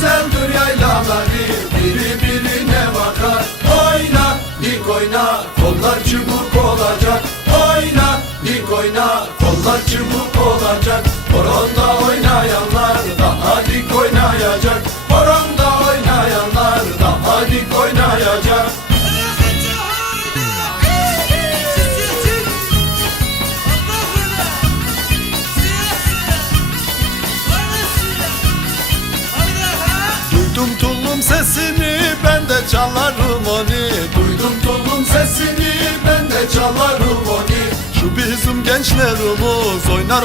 Güzeldir yaylaları. Biri birine bakar. Oyna dik oyna kollar çubuk olacak. Oyna dik oyna kollar çubuk olacak. Horonda oynayanlar daha dik oynayacak Duydum tulum sesini ben de çalarım onu. Duydum tulum sesini ben de çalarım onu. Şu bizim gençlerimiz oynar